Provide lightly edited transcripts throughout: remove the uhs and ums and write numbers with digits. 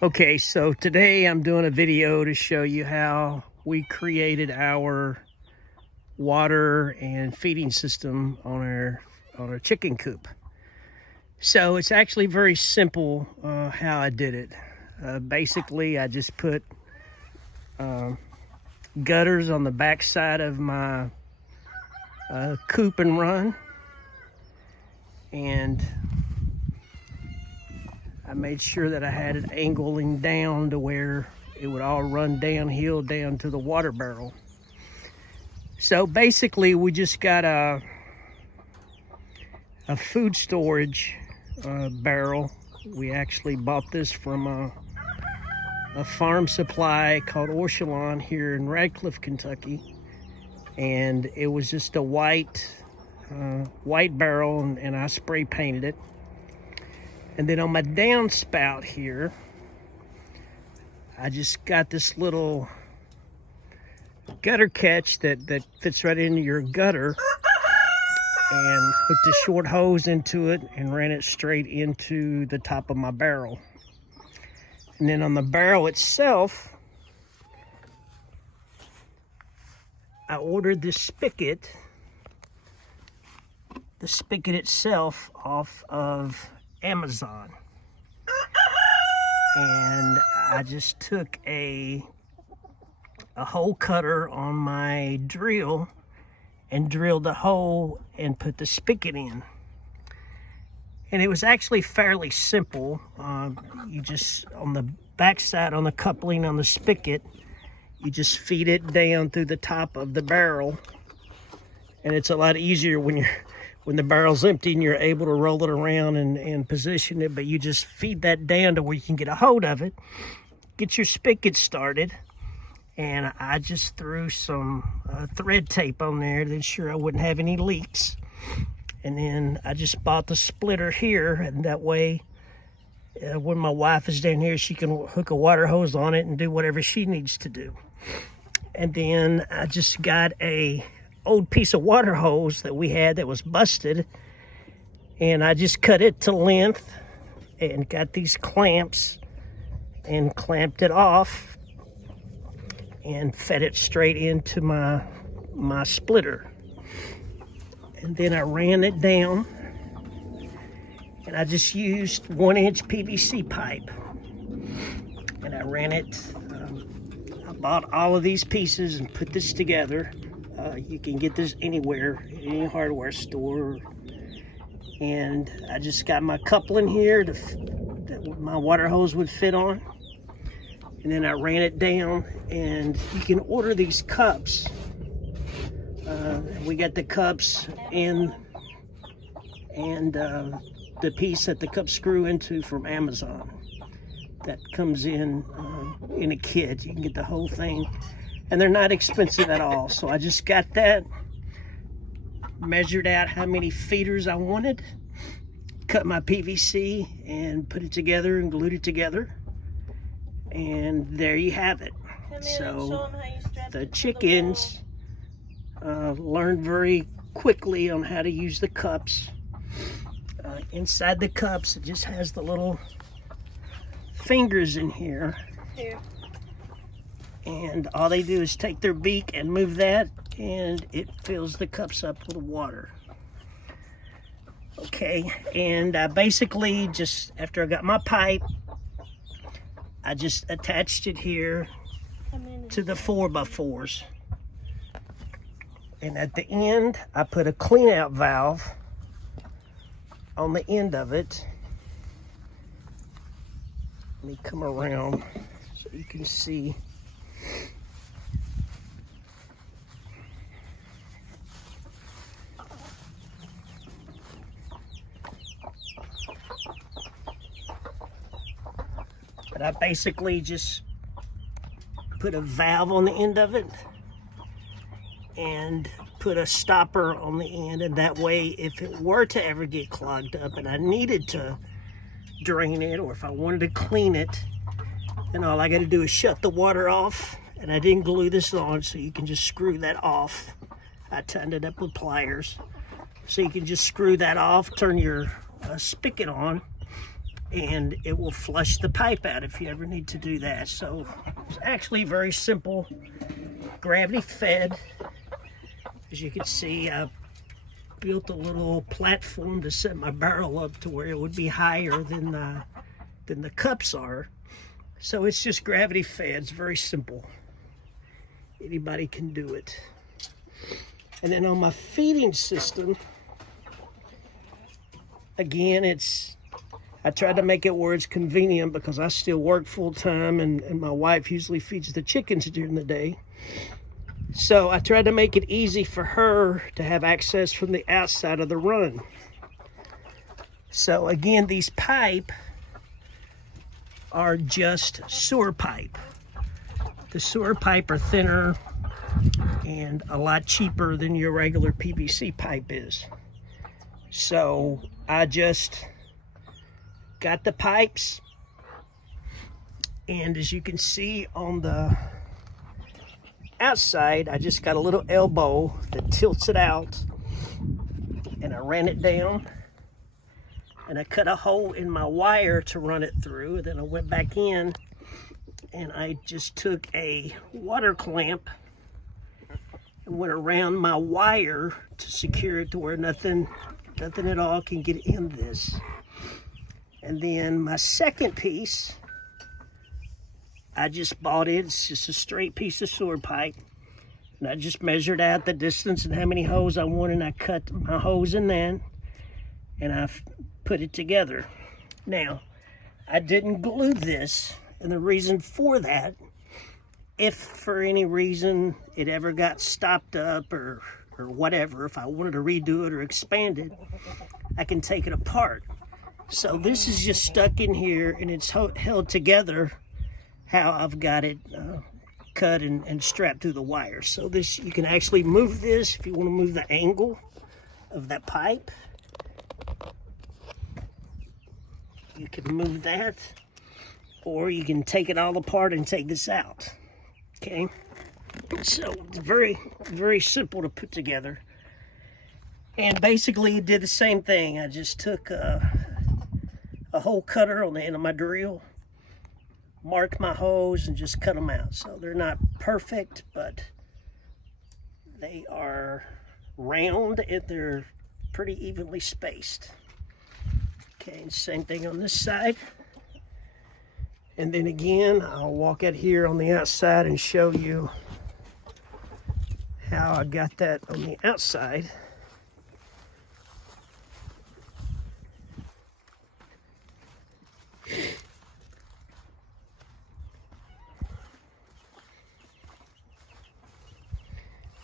Okay, so today I'm doing a video to show you how we created our water and feeding system on our chicken coop. So it's actually very simple how I did it. Basically, I just put gutters on the back side of my coop and run, and I made sure that I had it angling down to where it would all run downhill down to the water barrel. So basically we just got a food storage barrel. We actually bought this from a farm supply called Orchelon here in Radcliffe, Kentucky. And it was just a white barrel, and I spray painted it. And then on my downspout here, I just got this little gutter catch that fits right into your gutter, and hooked a short hose into it and ran it straight into the top of my barrel. And then on the barrel itself, I ordered this spigot, the spigot itself, off of Amazon. And I just took a hole cutter on my drill and drilled the hole and put the spigot in. And it was actually fairly simple. You just, on the back side, on the coupling on the spigot, you just feed it down through the top of the barrel. And it's a lot easier when the barrel's empty and you're able to roll it around and position it, but you just feed that down to where you can get a hold of it, get your spigot started. And I just threw some thread tape on there to ensure I wouldn't have any leaks. And then I just bought the splitter here, and that way when my wife is down here, she can hook a water hose on it and do whatever she needs to do. And then I just got a old piece of water hose that we had that was busted, and I just cut it to length and got these clamps and clamped it off and fed it straight into my splitter. And then I ran it down, and I just used 1-inch PVC pipe, and I ran it. I bought all of these pieces and put this together. You can get this anywhere, any hardware store. And I just got my coupling here that my water hose would fit on. And then I ran it down, and you can order these cups. We got the cups and the piece that the cups screw into from Amazon. That comes in a kit. You can get the whole thing. And they're not expensive at all. So I just got that, measured out how many feeders I wanted, cut my PVC and put it together and glued it together. And there you have it. So the chickens learned very quickly on how to use the cups. Inside the cups, it just has the little fingers in here. And all they do is take their beak and move that, and it fills the cups up with water. Okay, and I basically just, after I got my pipe, I just attached it here to the 4x4s. And at the end, I put a clean out valve on the end of it. Let me come around so you can see. But I basically just put a valve on the end of it and put a stopper on the end, and that way if it were to ever get clogged up and I needed to drain it, or if I wanted to clean it, then all I got to do is shut the water off. And I didn't glue this on, so you can just screw that off. I tightened it up with pliers, so you can just screw that off, turn your spigot on, and it will flush the pipe out if you ever need to do that. So it's actually very simple, gravity fed. As you can see, I built a little platform to set my barrel up to where it would be higher than the cups are. So it's just gravity fed. It's very simple. Anybody can do it. And then on my feeding system, again, I tried to make it where it's convenient because I still work full time and my wife usually feeds the chickens during the day. So I tried to make it easy for her to have access from the outside of the run. So again, these pipe are just sewer pipe. The sewer pipe are thinner and a lot cheaper than your regular PVC pipe is. So I just got the pipes, and as you can see on the outside, I just got a little elbow that tilts it out, and I ran it down, and I cut a hole in my wire to run it through, and then I went back in and I just took a water clamp and went around my wire to secure it to where nothing at all can get in this. And then my second piece, I just bought it. It's just a straight piece of sewer pipe. And I just measured out the distance and how many holes I wanted, and I cut my hose in that, and I put it together. Now, I didn't glue this, and the reason for that, if for any reason it ever got stopped up or whatever, if I wanted to redo it or expand it, I can take it apart. So this is just stuck in here, and it's held together how I've got it cut and strapped through the wire. So this, you can actually move this if you want to move the angle of that pipe. You can move that, or you can take it all apart and take this out. Okay, so it's very, very simple to put together. And basically it did the same thing. I just took a hole cutter on the end of my drill, marked my holes, and just cut them out. So they're not perfect, but they are round and they're pretty evenly spaced. Okay, same thing on this side. And then again, I'll walk out here on the outside and show you how I got that on the outside.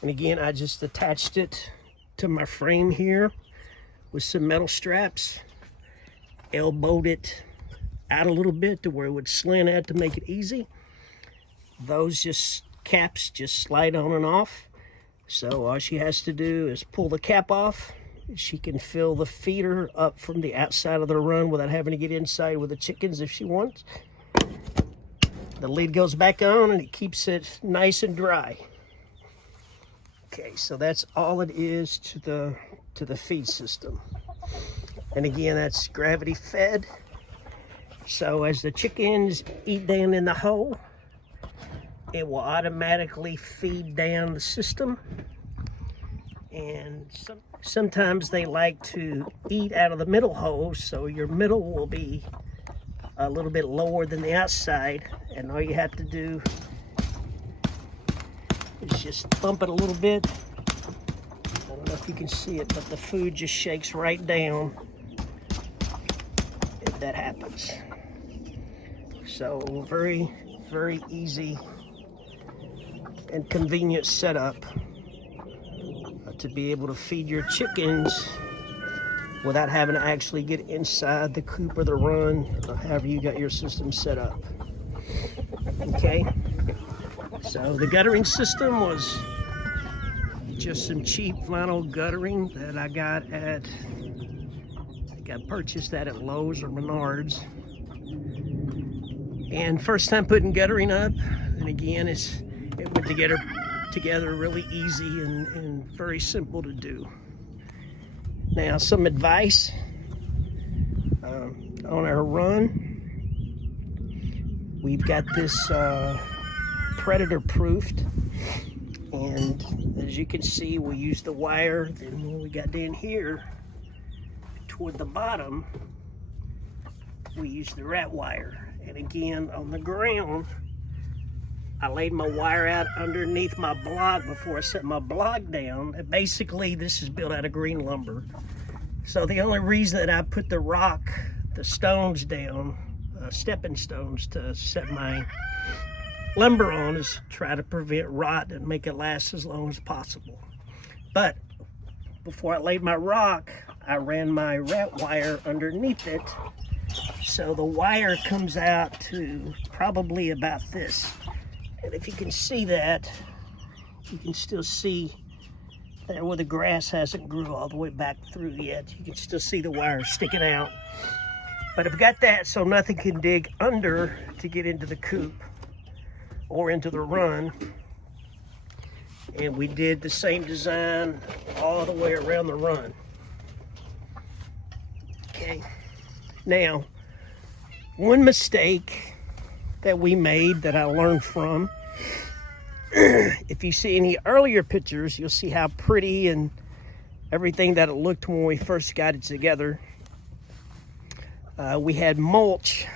And again, I just attached it to my frame here with some metal straps, elbowed it out a little bit to where it would slant out to make it easy. Those caps just slide on and off. So all she has to do is pull the cap off. She can fill the feeder up from the outside of the run without having to get inside with the chickens if she wants. The lid goes back on and it keeps it nice and dry. Okay, so that's all it is to the feed system. And again, that's gravity fed. So as the chickens eat down in the hole, it will automatically feed down the system. And sometimes they like to eat out of the middle hole, so your middle will be a little bit lower than the outside, and all you have to do is just bump it a little bit. I don't know if you can see it, but the food just shakes right down if that happens. So very, very easy and convenient setup to be able to feed your chickens without having to actually get inside the coop or the run, or however you got your system set up. Okay, so the guttering system was just some cheap vinyl guttering that I got at, I think I purchased that at Lowe's or Menards. And first time putting guttering up, and again, it went together really easy and very simple to do. Now, some advice. on our run. We've got this predator proofed, and as you can see, we use the wire. Then when we got down here toward the bottom, we use the rat wire. And again, on the ground, I laid my wire out underneath my block before I set my block down. And basically, this is built out of green lumber. So the only reason that I put the stones down, stepping stones to set my lumber on, is try to prevent rot and make it last as long as possible. But before I laid my rock, I ran my rat wire underneath it. So the wire comes out to probably about this. And if you can see that, you can still see there where the grass hasn't grew all the way back through yet. You can still see the wire sticking out. But I've got that so nothing can dig under to get into the coop or into the run. And we did the same design all the way around the run. Okay. Now, one mistake that we made that I learned from, if you see any earlier pictures, you'll see how pretty and everything that it looked when we first got it together. We had mulch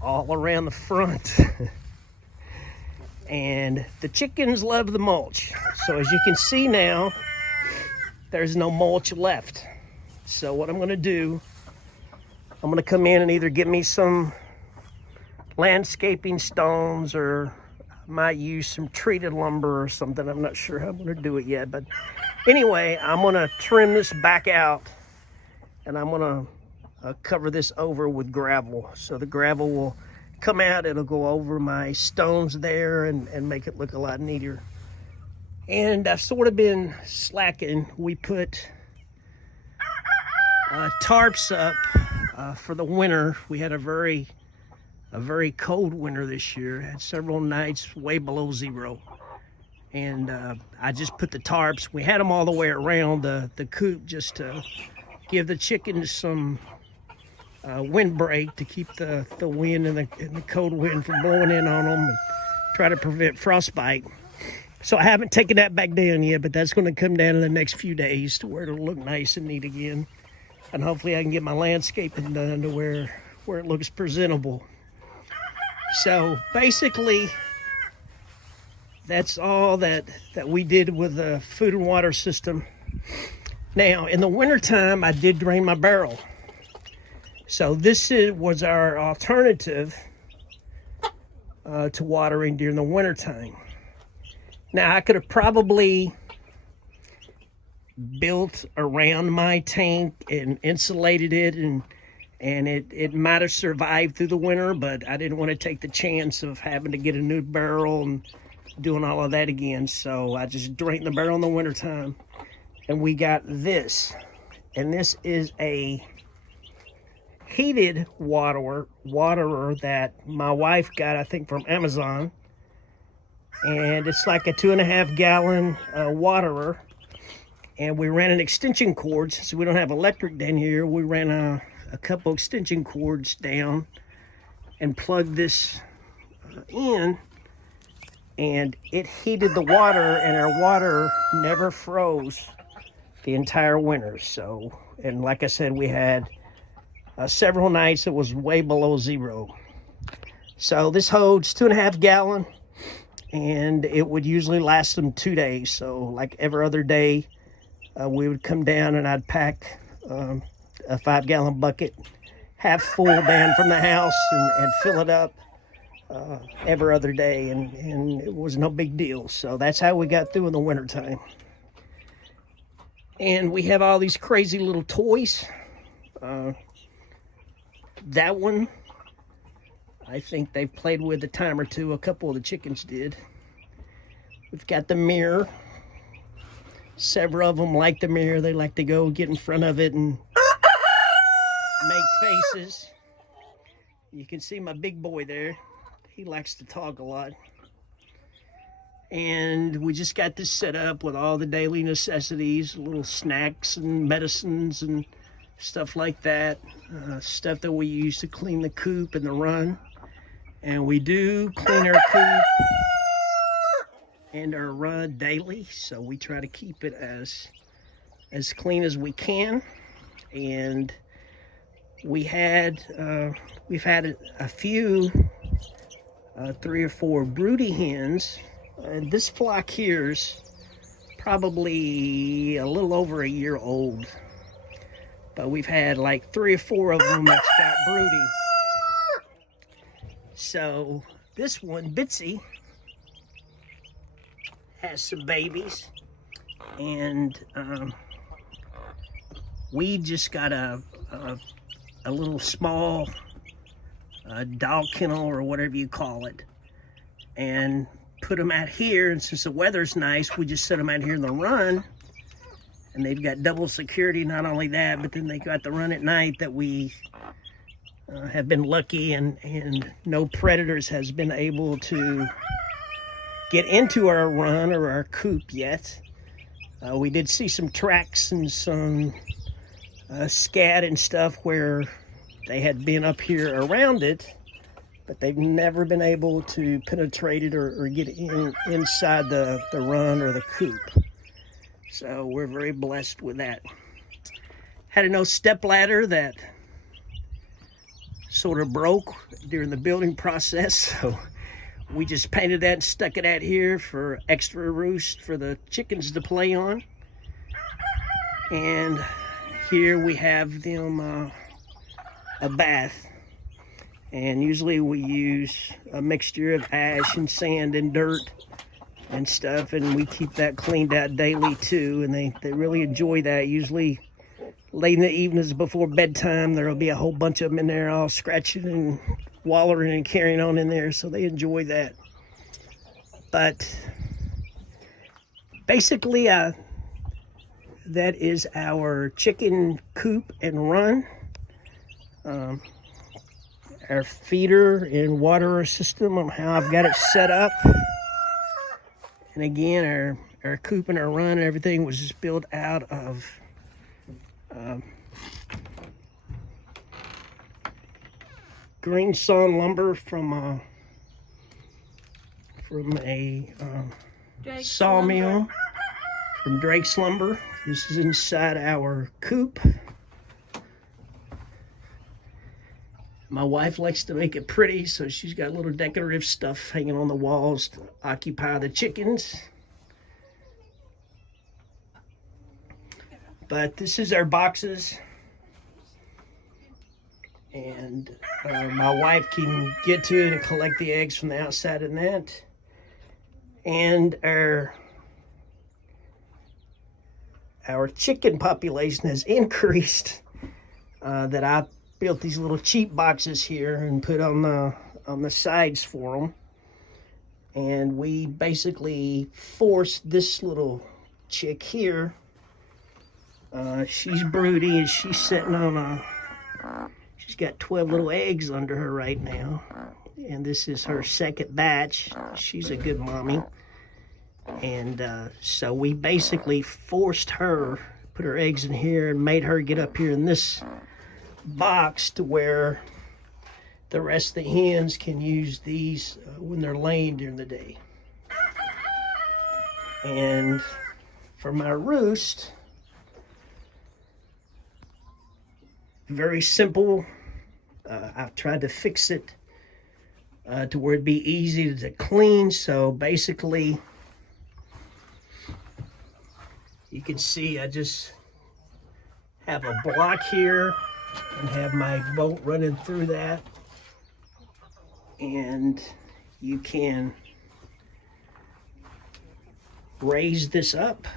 all around the front. And the chickens love the mulch. So as you can see now, there's no mulch left. So what I'm gonna do, I'm gonna come in and either get me some landscaping stones, or I might use some treated lumber or something. I'm not sure how I'm gonna do it yet, but anyway, I'm gonna trim this back out, and I'm gonna cover this over with gravel. So the gravel will come out, it'll go over my stones there and make it look a lot neater. And I've sort of been slacking. We put tarps up for the winter. We had a very cold winter this year. Had several nights way below zero. And I just put the tarps. We had them all the way around the coop just to give the chickens some windbreak to keep the wind and the cold wind from blowing in on them and try to prevent frostbite. So I haven't taken that back down yet, but that's going to come down in the next few days to where it'll look nice and neat again. And hopefully I can get my landscaping done to where it looks presentable. So basically, that's all that we did with the food and water system. Now, in the wintertime, I did drain my barrel. So this was our alternative to watering during the wintertime. Now, I could have probably built around my tank and insulated it, and it might have survived through the winter, but I didn't want to take the chance of having to get a new barrel and doing all of that again. So I just drained the barrel in the wintertime, and we got this. And this is a heated waterer that my wife got, I think, from Amazon. And it's like a 2.5 gallon waterer. And we ran an extension cord. Since we don't have electric down here, we ran a couple extension cords down and plugged this in. And it heated the water, and our water never froze the entire winter. So, and like I said, we had several nights it was way below zero. So this holds 2.5 gallon, and it would usually last them 2 days. So like every other day, we would come down and I'd pack a 5 gallon bucket half full down from the house and fill it up every other day, and it was no big deal. So that's how we got through in the wintertime. And we have all these crazy little toys. That one, I think they've played with a time or two. A couple of the chickens did. We've got the mirror. Several of them like the mirror. They like to go get in front of it and make faces. You can see my big boy there. He likes to talk a lot. And we just got this set up with all the daily necessities, little snacks and medicines and stuff like that, stuff that we use to clean the coop and the run. And we do clean our coop and our run daily, so we try to keep it as clean as we can. And we've had a few 3 or 4 broody hens, and this flock here's probably a little over a year old, but we've had like 3 or 4 of them that's got broody. So this one, Bitsy, has some babies, and we just got a little small dog kennel or whatever you call it, and put them out here. And since the weather's nice, we just set them out here in the run, and they've got double security. Not only that, but then they got the run at night that we have been lucky, and no predators has been able to get into our run or our coop yet. We did see some tracks and some scat and stuff where they had been up here around it, but they've never been able to penetrate it or get inside the run or the coop. So we're very blessed with that. Had an old step ladder that sort of broke during the building process, so we just painted that and stuck it out here for extra roost for the chickens to play on. And here we have them a bath, and usually we use a mixture of ash and sand and dirt and stuff, and we keep that cleaned out daily too, and they really enjoy that. Usually late in the evenings before bedtime, there'll be a whole bunch of them in there all scratching and wallering and carrying on in there, so they enjoy that. But basically that is our chicken coop and run. Our feeder and water system on how I've got it set up. And again, our coop and our run and everything was just built out of green sawn lumber from a sawmill from Drake's Lumber. This is inside our coop. My wife likes to make it pretty, so she's got little decorative stuff hanging on the walls to occupy the chickens. But this is our boxes, and my wife can get to it and collect the eggs from the outside of that. And our chicken population has increased, that I built these little cheap boxes here and put on the sides for them. And we basically forced this little chick here. She's broody, and she's sitting on she's got 12 little eggs under her right now. And this is her second batch. She's a good mommy. And so we basically forced her, put her eggs in here, and made her get up here in this box to where the rest of the hens can use these when they're laying during the day. And for my roost, very simple. I've tried to fix it to where it'd be easy to clean. So basically, you can see I just have a block here and have my bolt running through that, and you can raise this up,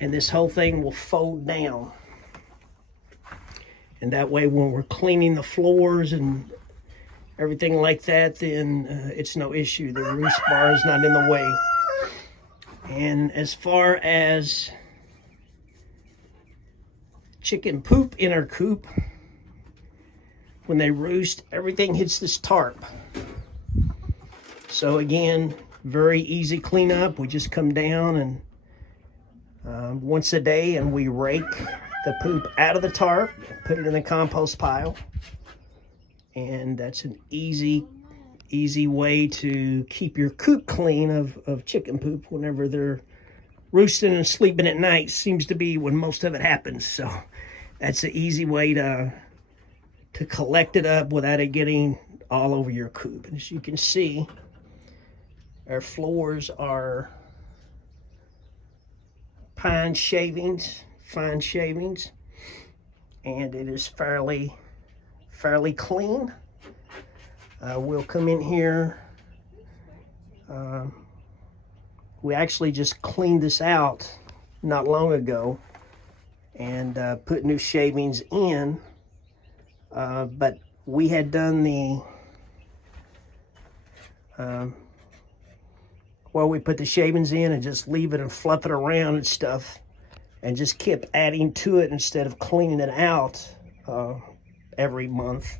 and this whole thing will fold down, and that way when we're cleaning the floors and everything like that, then it's no issue. The roost bar is not in the way. And as far as chicken poop in our coop, when they roost, everything hits this tarp. So again, very easy cleanup. We just come down and once a day, and we rake the poop out of the tarp, put it in the compost pile. And that's an easy way to keep your coop clean of chicken poop whenever they're roosting and sleeping at night. Seems to be when most of it happens. So that's an easy way to collect it up without it getting all over your coop. And as you can see, our floors are pine shavings, fine shavings, and it is fairly clean. We'll come in here. We actually just cleaned this out not long ago and put new shavings in, but we had done the well, we put the shavings in and just leave it and fluff it around and stuff, and just kept adding to it instead of cleaning it out every month.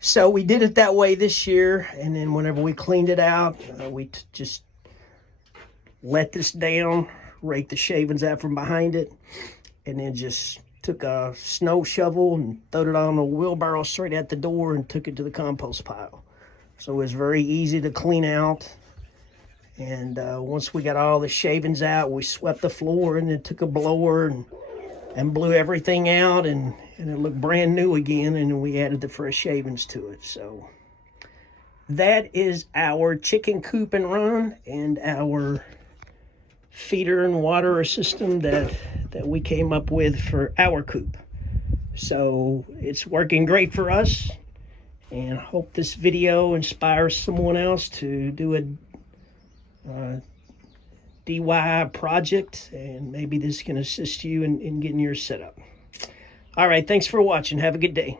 So we did it that way this year, and then whenever we cleaned it out, we just let this down, rake the shavings out from behind it, and then just took a snow shovel and throwed it on a wheelbarrow straight at the door and took it to the compost pile. So it was very easy to clean out. And once we got all the shavings out, we swept the floor and then took a blower and blew everything out, and it looked brand new again, and we added the fresh shavings to it. So that is our chicken coop and run, and our feeder and water system that we came up with for our coop. So it's working great for us, and hope this video inspires someone else to do a DIY project, and maybe this can assist you in getting yours set up. All right, thanks for watching. Have a good day.